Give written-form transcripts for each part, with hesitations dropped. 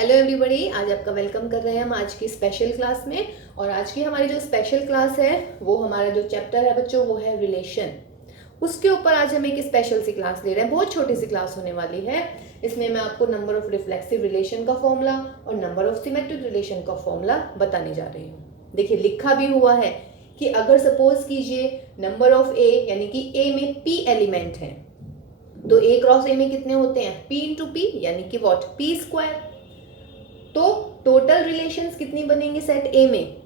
Hello everybody, आज आपका welcome कर रहे हैं हम आज की स्पेशल क्लास में। और आज की हमारी जो स्पेशल क्लास है वो हमारा जो चैप्टर है बच्चों वो है रिलेशन। उसके ऊपर आज हम एक स्पेशल सी क्लास ले रहे हैं। बहुत छोटी सी क्लास होने वाली है। इसमें मैं आपको नंबर ऑफ रिफ्लेक्सिव रिलेशन का फॉर्मूला और नंबर ऑफ सिमेट्रिक रिलेशन का फॉर्मूला बताने जा रही हूँ। देखिए लिखा भी हुआ है कि अगर सपोज कीजिए नंबर ऑफ ए यानी कि ए में पी एलिमेंट है तो ए क्रॉस ए में कितने होते हैं पी इंटू पी यानी कि वॉट पी स्क्वायर। तो टोटल रिलेशंस कितनी बनेंगे सेट ए में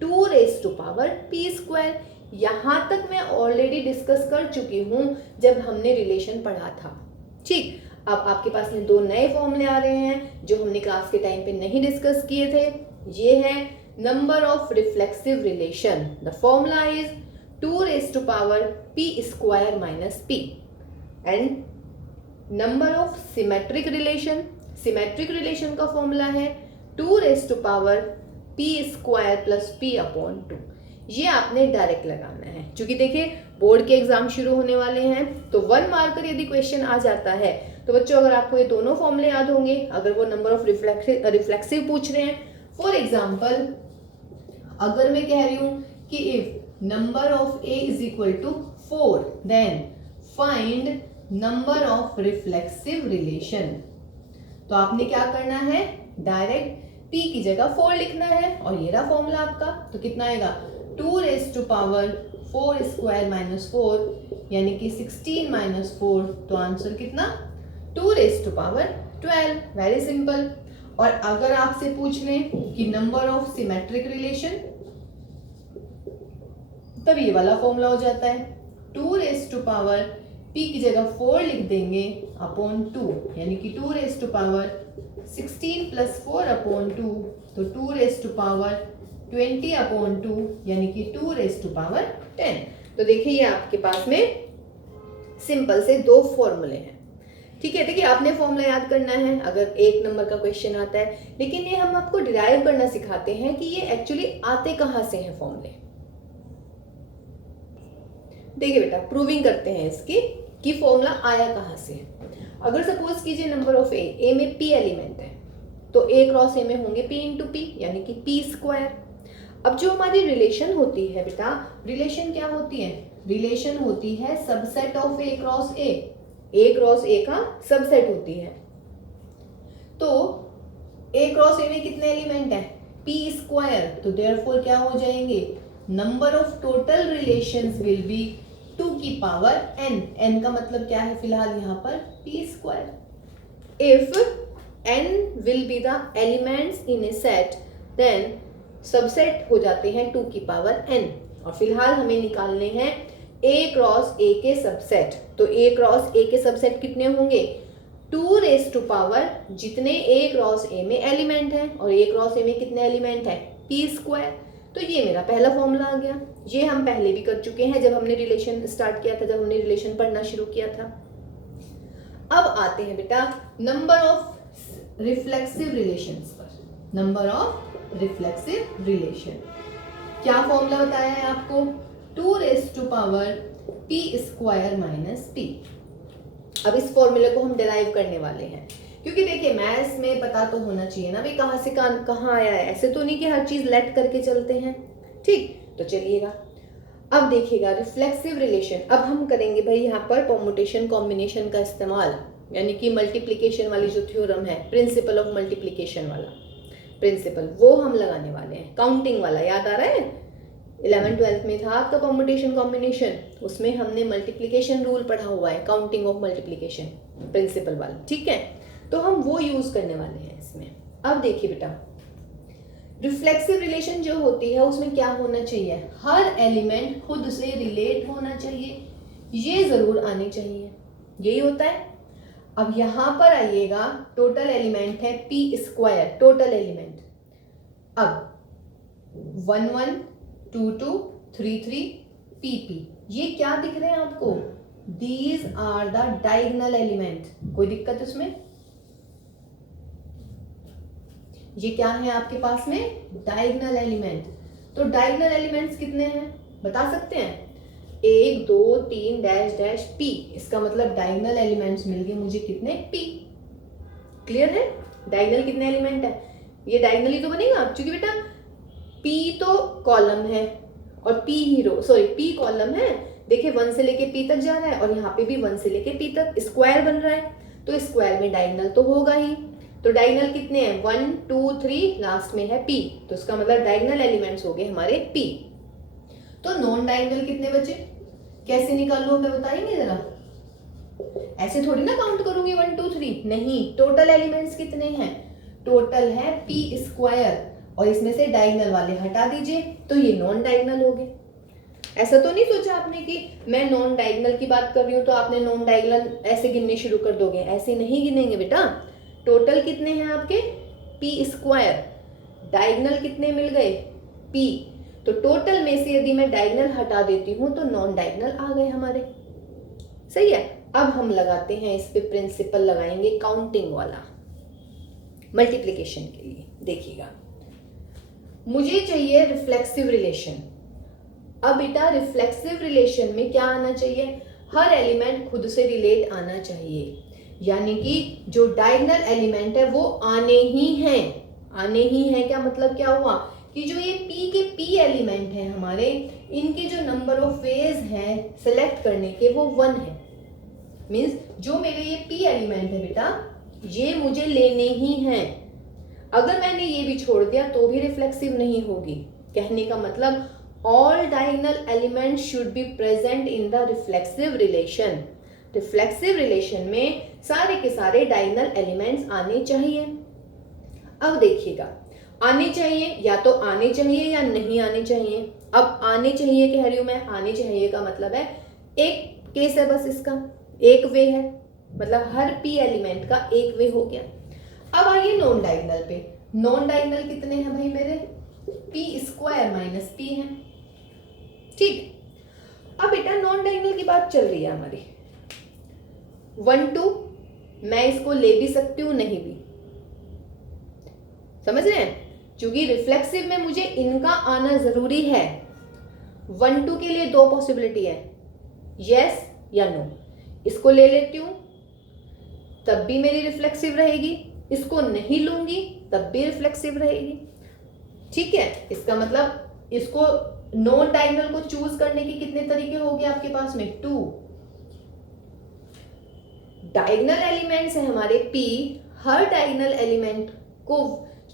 2 raise to power P square. यहां तक मैं ऑलरेडी डिस्कस कर चुकी हूं जब हमने रिलेशन पढ़ा था। ठीक, अब आपके पास में दो नए फॉर्मूले आ रहे हैं जो हमने क्लास के टाइम पे नहीं डिस्कस किए थे। ये है number of reflexive relation. The formula is 2 raise to power P square minus P and number of symmetric relation. Symmetric relation का फॉर्मूला है 2 raise to power P square plus P upon 2। ये आपने direct लगाना है क्योंकि देखिए board के exam शुरू होने वाले हैं तो 1 मार्कर यदि क्वेश्चन आ जाता है तो बच्चों अगर आपको ये दोनों फॉर्मूले याद होंगे, अगर वो नंबर ऑफ रिफ्लेक्सिव पूछ रहे हैं, फॉर एग्जाम्पल अगर मैं कह रही हूं कि if number of A is equal to 4 then find number of reflexive relation, तो आपने क्या करना है डायरेक्ट p की जगह 4 लिखना है और ये रहा फॉर्मूला आपका। तो कितना आएगा 2 raise to power 4 square minus 4 यानी कि 16 माइनस 4। तो आंसर कितना 2 raise to power 12। Very simple. और अगर आपसे पूछ लें कि नंबर ऑफ सिमेट्रिक रिलेशन तब ये वाला फॉर्मूला हो जाता है 2 रेज़ टू पावर p की जगह 4 लिख देंगे अपॉन 2 यानी कि 2 raise to power 16 plus 4 upon 2 तो 2 रेज़ टू पावर 20 अपॉन 2 यानी कि 2 रेज़ टू पावर 10। तो देखिए ये आपके पास में सिंपल से दो फॉर्मूले हैं। ठीक है, देखिए आपने फॉर्मूला याद करना है अगर 1 नंबर का क्वेश्चन आता है, लेकिन ये हम आपको डिराइव करना सिखाते हैं कि ये एक्चुअली आते कहाँ से हैं फॉर्मूले। देखिए बेटा प्रूविंग करते हैं इसकी कि फॉर्मूला आया कहाँ से है। अगर सपोज कीजिए नंबर ऑफ ए में पी एलिमेंट है तो ए क्रॉस ए में होंगे पी इंटू पी यानी कि पी स्क्वायर। अब जो हमारी रिलेशन होती है बेटा, रिलेशन क्या होती है? रिलेशन होती है subset of A cross A cross ए का सबसेट होती है। तो ए क्रॉस ए में कितने एलिमेंट है पी स्क्वायर, तो देयरफॉर क्या हो जाएंगे number of total relations will be 2 की पावर n का मतलब क्या है फिलहाल यहाँ पर p square. If n will be the elements in a set then subset हो जाते हैं 2 की पावर n। और फिलहाल हमें निकालने हैं a क्रॉस a के सबसेट। तो a क्रॉस a के सबसेट कितने होंगे 2 रेज़ टू पावर जितने a क्रॉस a में एलिमेंट है और a क्रॉस a में कितने एलिमेंट है p स्क्वायर। तो ये मेरा पहला फॉर्मूला आ गया। ये हम पहले भी कर चुके हैं जब हमने रिलेशन स्टार्ट किया था, जब हमने रिलेशन पढ़ना शुरू किया था। अब आते हैं बेटा नंबर ऑफ रिफ्लेक्सिव रिलेशंस पर। नंबर ऑफ रिफ्लेक्सिव रिलेशन क्या फॉर्मूला बताया है आपको 2 raise to power p square minus p। अब इस फॉर्मूले को हम डिराइव करने वाले हैं क्योंकि देखिए मैथ्स में पता तो होना चाहिए ना भाई कहाँ से कहाँ आया है। ऐसे तो नहीं कि हर चीज लेट करके चलते हैं। ठीक, तो चलिएगा अब देखिएगा रिफ्लेक्सिव रिलेशन। अब हम करेंगे भाई यहाँ पर परमुटेशन कॉम्बिनेशन का इस्तेमाल, यानी कि मल्टीप्लिकेशन वाली जो थ्योरम है, प्रिंसिपल ऑफ मल्टीप्लिकेशन वाला प्रिंसिपल, वो हम लगाने वाले हैं। काउंटिंग वाला याद आ रहा है 11th-12th में था आपका परमुटेशन कॉम्बिनेशन, उसमें हमने मल्टीप्लिकेशन रूल पढ़ा हुआ है, काउंटिंग ऑफ मल्टीप्लिकेशन प्रिंसिपल वाला। ठीक है, तो हम वो यूज करने वाले हैं इसमें। अब देखिए बेटा रिफ्लेक्सिव रिलेशन जो होती है उसमें क्या होना चाहिए, हर एलिमेंट खुद से रिलेट होना चाहिए, ये जरूर आनी चाहिए, यही होता है। अब यहां पर आइएगा टोटल एलिमेंट है पी स्क्वायर, टोटल एलिमेंट। अब 1 1 2 2 3 3 पी पी, ये क्या दिख रहे हैं आपको, these are the diagonal element. कोई दिक्कत उसमें? ये क्या है आपके पास में डायगोनल एलिमेंट। तो डायगोनल एलिमेंट्स कितने हैं बता सकते हैं? 1 2 3 डैश डैश p। इसका मतलब डायगोनल एलिमेंट्स मिल गए मुझे कितने p। क्लियर है? डायगोनल कितने एलिमेंट है, ये डायगोनल ही तो बनेगा, क्योंकि बेटा P तो कॉलम है और P कॉलम है, देखिए 1 से लेके P तक जा रहा है और यहाँ पे भी 1 से लेके P तक स्क्वायर बन रहा है, तो स्क्वायर में डायगोनल तो होगा ही। तो डायगोनल कितने हैं, 1 2 3, लास्ट में है P, तो इसका मतलब डायगोनल एलिमेंट्स हो गए हमारे P। तो नॉन डायगोनल कितने बचे, कैसे निकालूं मैं बताएंगे जरा, ऐसे थोड़ी ना काउंट करूंगी 1 2 3, नहीं, टोटल एलिमेंट्स कितने हैं, टोटल है P स्क्वायर और इसमें से डायगोनल वाले हटा दीजिए, तो ये नॉन डायगोनल हो गए। ऐसा तो नहीं सोचा आपने कि मैं नॉन डायगोनल की बात कर रही हूँ तो आपने नॉन डायगोनल ऐसे गिनने शुरू कर दोगे, ऐसे नहीं गिनेंगे बेटा। टोटल कितने हैं आपके, P स्क्वायर, डायगोनल कितने मिल गए, P, तो टोटल में से यदि मैं डायगोनल हटा देती हूँ तो नॉन डायगोनल आ गए हमारे, सही है। अब हम लगाते हैं इस पे प्रिंसिपल, लगाएंगे काउंटिंग वाला मल्टीप्लिकेशन के लिए। देखिएगा, मुझे चाहिए रिफ्लेक्सिव रिलेशन। अब बेटा रिफ्लेक्सिव रिलेशन में क्या आना चाहिए, हर एलिमेंट खुद से रिलेट आना चाहिए, यानी कि जो डायगोनल एलिमेंट है वो आने ही हैं। क्या मतलब क्या हुआ कि जो ये P के P एलिमेंट हैं हमारे, इनके जो नंबर ऑफ वेज हैं सेलेक्ट करने के वो 1 है। मीन्स जो मेरे ये P एलिमेंट है बेटा, ये मुझे लेने ही हैं। अगर मैंने ये भी छोड़ दिया तो भी रिफ्लेक्सिव नहीं होगी। कहने का मतलब all diagonal elements should be present in the reflexive relation। Reflexive relation में सारे के सारे डायगोनल एलिमेंट्स आने चाहिए। अब देखिएगा, आने चाहिए या तो आने चाहिए या नहीं आने चाहिए। अब आने चाहिए कह रही हूं मैं, आने चाहिए का मतलब है एक केस है बस, इसका एक वे है, मतलब हर P एलिमेंट का एक वे हो गया। अब आइए नॉन डायगोनल पे। नॉन डायगोनल कितने हैं भाई मेरे, P स्क्वायर माइनस P है, ठीक। अब बेटा नॉन डायगोनल की बात चल रही है हमारी, 1 2, मैं इसको ले भी सकती हूं नहीं भी, समझ रहे हैं, क्योंकि रिफ्लेक्सिव में मुझे इनका आना जरूरी है। 1 2 के लिए 2 पॉसिबिलिटी है, यस या नो। इसको ले लेती हूं तब भी मेरी रिफ्लेक्सिव रहेगी, इसको नहीं लूंगी तब भी रिफ्लेक्सिव रहेगी, ठीक है। इसका मतलब इसको नॉन डायगोनल को चूज करने के कितने तरीके हो गए आपके पास में, 2। डायगोनल एलिमेंट्स है हमारे P, हर डायगोनल एलिमेंट को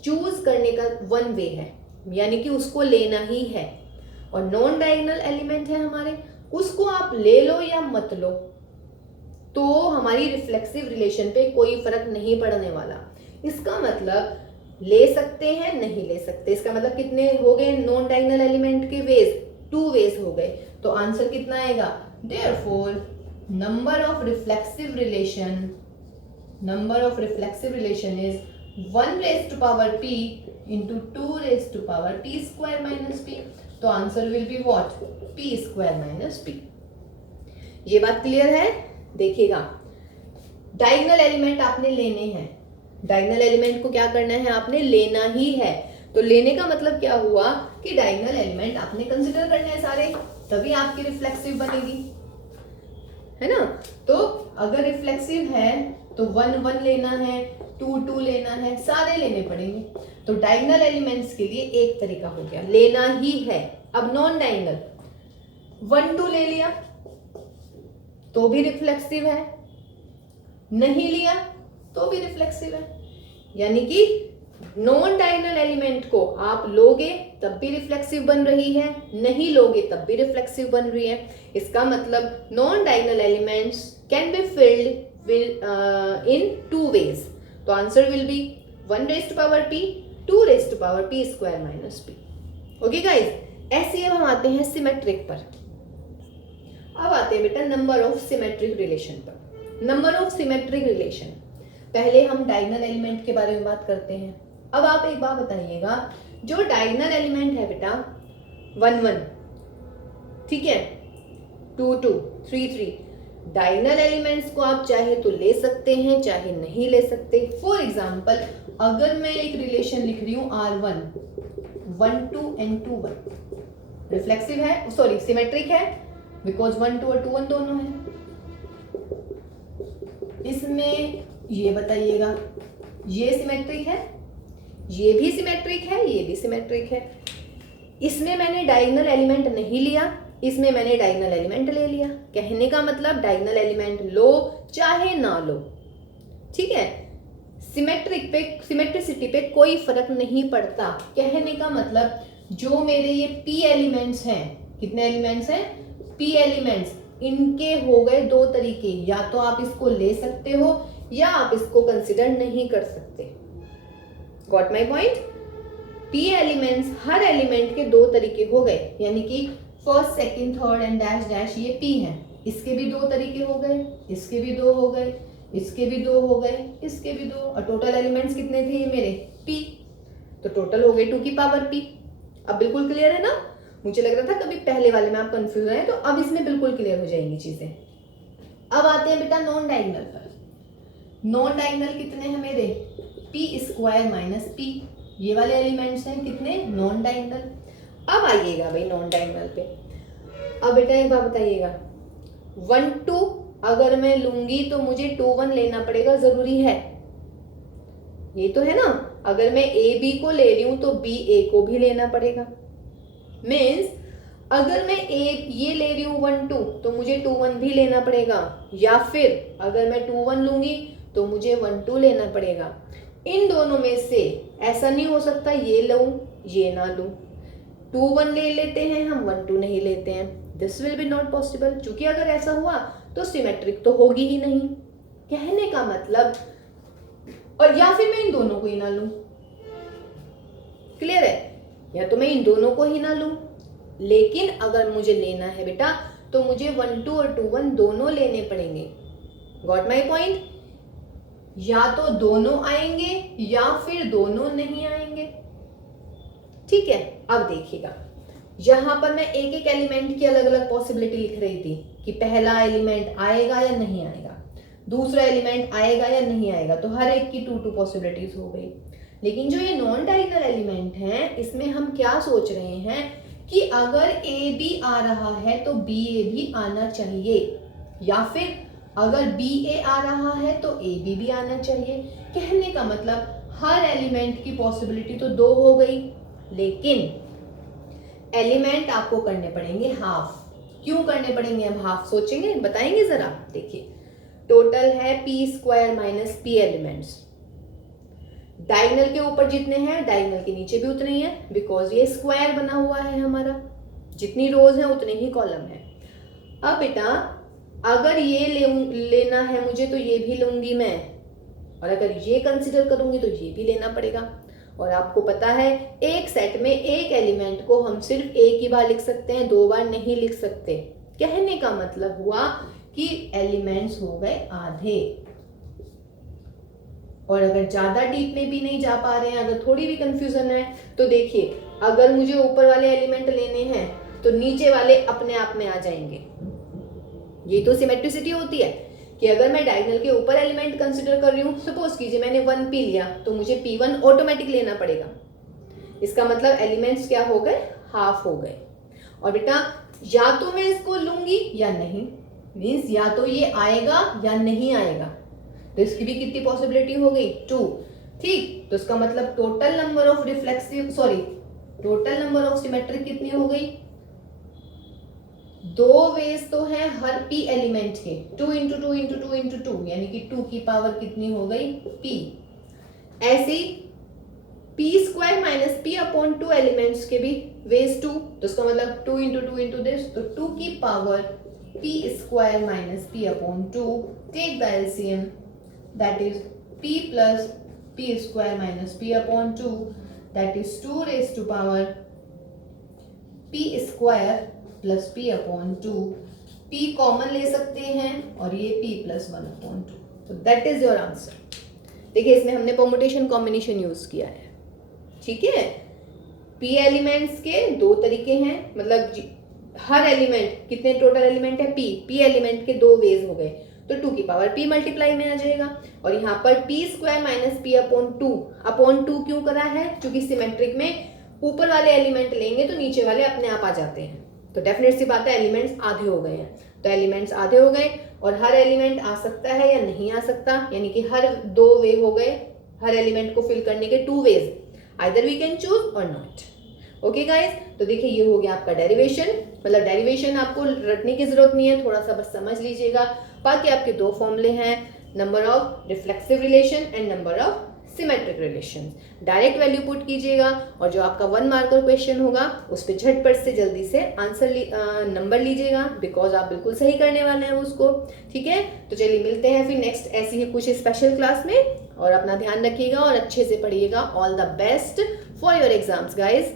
चूज करने का 1 वे है, यानी कि उसको लेना ही है। और नॉन डायगोनल एलिमेंट है हमारे, उसको आप ले लो या मत लो तो हमारी रिफ्लेक्सिव रिलेशन पे कोई फर्क नहीं पड़ने वाला। इसका मतलब ले सकते हैं नहीं ले सकते, इसका मतलब कितने हो गए नॉन डायगोनल एलिमेंट के वेज, 2 वेज हो गए, तो आंसर कितना आएगा, therefore number of reflexive relation is 1 raised to power P into 2 raised to power P square minus P, तो answer will be what, P square minus P। ये बात clear है। देखिएगा, डायगोनल एलिमेंट आपने लेने हैं, डायगोनल एलिमेंट को क्या करना है, आपने लेना ही है। तो लेने का मतलब क्या हुआ कि डायगोनल एलिमेंट आपने कंसिडर करने हैं सारे, तभी आपकी रिफ्लेक्सिव बनेगी, है ना। तो अगर रिफ्लेक्सिव है तो 1 1 लेना है, 2 2 लेना है, सारे लेने पड़ेंगे। तो डायगोनल एलिमेंट्स के लिए एक तरीका हो गया, लेना ही है। अब नॉन डायगोनल 1 2 ले लिया तो भी रिफ्लेक्सिव है, नहीं लिया तो भी रिफ्लेक्सिव है, यानी कि नॉन डायगोनल एलिमेंट को आप लोगे तब भी रिफ्लेक्सिव बन रही है, नहीं लोगे तब भी रिफ्लेक्सिव बन रही है। इसका मतलब non diagonal elements can be filled in 2 ways। तो answer will be 1 raised to power P, 2 raised to power P square minus P। Okay guys, ऐसे अब हम आते हैं सिमेट्रिक पर। अब आते हैं बेटा नंबर ऑफ सिमेट्रिक रिलेशन पर। नंबर ऑफ सिमेट्रिक रिलेशन, पहले हम डायगोनल एलिमेंट के बारे में बात करते हैं। अब आप एक बात बताइएगा, जो डायगोनल एलिमेंट है बेटा 1 1, ठीक है, 2 2 3 3, डायगोनल एलिमेंट्स को आप चाहे तो ले सकते हैं चाहे नहीं ले सकते। फॉर एग्जाम्पल, अगर मैं एक रिलेशन लिख रही हूं R1 1 2 and 2 1, रिफ्लेक्सिव है, सॉरी सिमेट्रिक है, बिकॉज 1 2 और 2 1 दोनों है। इसमें ये बताइएगा ये सिमेट्रिक है, ये भी सिमेट्रिक है, ये भी सिमेट्रिक है। इसमें मैंने डायगोनल एलिमेंट नहीं लिया, इसमें मैंने डायगोनल एलिमेंट ले लिया। कहने का मतलब डायगोनल एलिमेंट लो चाहे ना लो, ठीक है, सिमेट्रिसिटी पे कोई फर्क नहीं पड़ता। कहने का मतलब जो मेरे ये पी एलिमेंट्स हैं, कितने एलिमेंट्स हैं, पी एलिमेंट्स, इनके हो गए दो तरीके, या तो आप इसको ले सकते हो या आप इसको कंसिडर नहीं कर सकते। Got my point? P elements, her element के दो तरीके हो गए, यानी कि first second third and dash dash ये पी है, इसके भी दो तरीके हो गए, इसके भी दो हो गए, इसके भी दो हो गए, इसके भी दो, और टोटल एलिमेंट्स कितने थे ये मेरे, पी। तो टोटल हो गए 2 की पावर पी। अब बिल्कुल क्लियर है ना? मुझे लग रहा था कभी पहले वाले में आप कंफ्यूज हैं, तो अब इसमें बिल्कुल क्लियर हो जाएंगी चीजें। अब आते हैं बेटा नॉन डायगोनल पर। नॉन डायगोनल कितने हैं मेरे, पी स्क्वायर माइनस पी, ये वाले एलिमेंट्स हैं कितने, नॉन डायगोनल। अब आइएगा भाई नॉन डायगोनल पे। अब बेटा एक बात बताइएगा, 1 2 अगर मैं लूंगी तो मुझे 2 1 लेना पड़ेगा, जरूरी है, ये तो है ना। अगर मैं ए बी को ले रही हूं तो बी ए को भी लेना पड़ेगा। मीन्स अगर मैं ए ये ले रही हूं 1 2 तो मुझे 2 1 भी लेना पड़ेगा, या फिर अगर मैं 2 1 लूंगी तो मुझे 1 2 लेना पड़ेगा। इन दोनों में से ऐसा नहीं हो सकता ये लूं ये ना लूं, 2 1 ले लेते हैं हम, 1 2 नहीं लेते हैं। This will be not possible, क्योंकि अगर ऐसा हुआ तो सिमेट्रिक तो होगी ही नहीं। कहने का मतलब, और या फिर मैं इन दोनों को ही ना लूं, क्लियर है, या तो मैं इन दोनों को ही ना लूं, लेकिन अगर मुझे लेना है बेटा तो मुझे 1 2 और 2 1 दोनों लेने पड़ेंगे। Got my point? या तो दोनों आएंगे या फिर दोनों नहीं आएंगे, ठीक है। अब देखिएगा, यहां पर मैं एक एक एलिमेंट की अलग अलग पॉसिबिलिटी लिख रही थी कि पहला एलिमेंट आएगा या नहीं आएगा, दूसरा एलिमेंट आएगा या नहीं आएगा, तो हर एक की 2 2 पॉसिबिलिटीज हो गई। लेकिन जो ये नॉन डायगोनल एलिमेंट है, इसमें हम क्या सोच रहे हैं कि अगर ए बी आ रहा है तो बी ए भी आना चाहिए, या फिर अगर बी ए आ रहा है तो ए बी भी आना चाहिए। कहने का मतलब हर एलिमेंट की पॉसिबिलिटी तो 2 हो गई, लेकिन एलिमेंट आपको करने पड़ेंगे हाफ। क्यों करने पड़ेंगे अब हाफ, सोचेंगे, बताएंगे जरा। देखिए, टोटल है P square minus P elements, diagonal के ऊपर जितने हैं डायगोनल के नीचे भी उतने ही हैं, बिकॉज ये स्क्वायर बना हुआ है हमारा, जितनी रोज है उतने ही कॉलम है। अब बेटा अगर ये लेना है मुझे तो ये भी लूंगी मैं, और अगर ये कंसिडर करूंगी तो ये भी लेना पड़ेगा। और आपको पता है एक सेट में एक एलिमेंट को हम सिर्फ एक ही बार लिख सकते हैं, 2 बार नहीं लिख सकते। कहने का मतलब हुआ कि एलिमेंट्स हो गए आधे। और अगर ज्यादा डीप में भी नहीं जा पा रहे हैं, अगर थोड़ी भी कंफ्यूजन है, तो देखिए अगर मुझे ऊपर वाले एलिमेंट लेने हैं तो नीचे वाले अपने आप में आ जाएंगे। ये तो सिमेट्रिसिटी होती है कि अगर मैं डायगोनल के ऊपर एलिमेंट कंसिडर कर रही हूँ, सपोज कीजिए मैंने 1 पी लिया तो मुझे P1 ऑटोमेटिक लेना पड़ेगा। इसका मतलब एलिमेंट्स क्या हो गए, हाफ हो गए। और बेटा या तो मैं इसको लूंगी या नहीं, मीन्स या तो ये आएगा या नहीं आएगा, तो इसकी भी कितनी पॉसिबिलिटी हो गई, 2, ठीक। तो इसका मतलब total number of total number of symmetric कितनी हो गई, 2 वेज तो है हर पी एलिमेंट के, 2 इंटू 2 इंटू 2 इंटू 2, यानी कि 2 की पावर कितनी हो गई, पी। ऐसी P square minus P upon 2 elements के भी वेज 2, तो इसका मतलब 2 इंटू 2 इंटू दिस, तो 2 की power P square minus P upon 2, take the LCM, that is P plus P square minus P upon 2, that is 2 raise to power P square plus P upon 2, P common ले सकते हैं और ये P plus 1 upon 2, तो that is your answer. देखिए इसमें हमने permutation combination use किया है, ठीक है। पी एलिमेंट्स के 2 तरीके हैं, मतलब हर एलिमेंट, कितने टोटल एलिमेंट है, पी एलिमेंट के 2 वेज हो गए, तो 2 की पावर पी मल्टीप्लाई में आ जाएगा। और यहाँ पर P square minus P upon 2 क्यों करा है, क्योंकि सिमेट्रिक में ऊपर वाले एलिमेंट लेंगे तो नीचे वाले अपने आप आ जाते हैं, तो डेफिनेट सी बात है एलिमेंट्स आधे हो गए हैं। तो एलिमेंट्स आधे हो गए और हर एलिमेंट आ सकता है या नहीं आ सकता, यानी कि हर 2 वे हो गए, हर एलिमेंट को फिल करने के 2 ways, either we can choose or not. Okay guys, तो देखिए ये हो गया आपका डेरिवेशन। मतलब डेरिवेशन आपको रटने की जरूरत नहीं है, थोड़ा सा बस समझ लीजिएगा। बाकी आपके 2 फॉर्मूले हैं, number of reflexive relation and number of symmetric relation. Direct value put कीजिएगा और जो आपका 1 मार्कर क्वेश्चन होगा उस पर झटपट से जल्दी से आंसर नंबर लीजिएगा, बिकॉज आप बिल्कुल सही करने वाले हैं उसको। ठीक है, तो चलिए मिलते हैं फिर नेक्स्ट ऐसी ही कुछ स्पेशल क्लास में, और अपना ध्यान रखिएगा और अच्छे से पढ़िएगा। All the best for your exams guys.